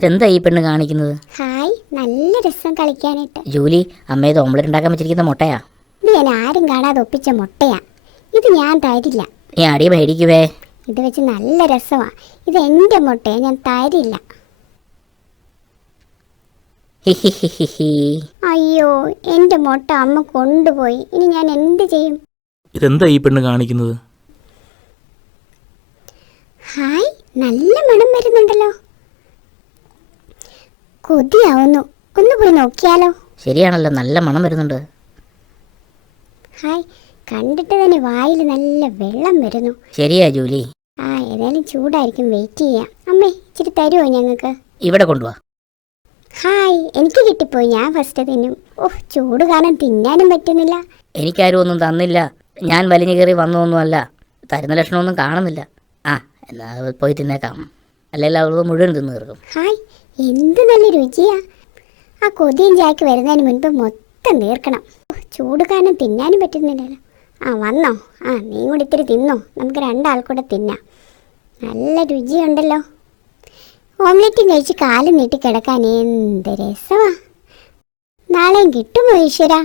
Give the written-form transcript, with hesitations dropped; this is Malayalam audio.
ഇതെന്താ ഈ പെണ്ണ് കാണിക്കുന്നത്? ഹായ്, നല്ല രസം കളിക്കാനായിട്ട്. ജൂലി, അമ്മയത് ഓംലെറ്റ് ഉണ്ടാക്കാൻ വെച്ചിരിക്കുന്ന മുട്ടയാ. ഇത് ഞാൻ ആരും കാണാതെ ഒപ്പിച്ച മുട്ടയാ. ഇത് ഞാൻ തരില്ല. നീ അടി മേടിക്കുവേ. ഇത് വെച്ച് നല്ല രസമാ. ഇത് എൻ്റെ മുട്ടയാ, ഞാൻ തരില്ല. അയ്യോ, എൻ്റെ മുട്ട അമ്മ കൊണ്ടുപോയി. ഇനി ഞാൻ എന്ത് ചെയ്യും? ഇതെന്താ ഈ പെണ്ണ് കാണിക്കുന്നത്? ഹായ്, നല്ല മണം വരുന്നുണ്ടല്ലോ. കൊതിയാവുന്നു. ഒന്ന് പോയി നോക്കിയാലോ? ശരിയാണല്ലോ, നല്ല മണം വരുന്നുണ്ട്. ഹായ്, കണ്ടിട്ട് തന്നെ വായിൽ നല്ല വെള്ളം വരുന്നു. ശരിയാ ജൂലി. ഏതായാലും ചൂടായിരിക്കും, വെയിറ്റ് ചെയ്യാം. അമ്മേ, ഇച്ചിരി തരുമോ ഞങ്ങൾക്ക്? ഇവിടെ കൊണ്ടുവാ. ഹായ്, എനിക്ക് കിട്ടിപ്പോയി. ഞാൻ ഫസ്റ്റ് തിന്നും. ചൂട് കാരണം തിന്നാനും പറ്റുന്നില്ല. എനിക്കാരും ഒന്നും തന്നില്ല. ഞാൻ വലിഞ്ഞു കയറി വന്നതൊന്നുമല്ല. തരുന്ന ലക്ഷണമൊന്നും കാണുന്നില്ല. എന്നാ പോയി തിന്നേക്കാം. അല്ലെങ്കിൽ അവർക്ക് മുഴുവൻ തിന്നു തീർക്കും. ഹായ്, എന്ത് നല്ല രുചിയാ. ആ കൊതിയും ചായക്ക് വരുന്നതിന് മുൻപ് മൊത്തം തീർക്കണം. ചൂട് കാരണം തിന്നാനും പറ്റുന്നില്ലല്ലോ. വന്നോ? നീ കൂടി ഇത്തിരി തിന്നോ. നമുക്ക് രണ്ടാൾക്കൂടെ തിന്നാം. നല്ല രുചിയുണ്ടല്ലോ. ഓംലെറ്റും കഴിച്ച് കാല് നീട്ടി കിടക്കാൻ എന്ത് രസമാ. നാളെയും കിട്ടുമോ ഈശ്വരാ?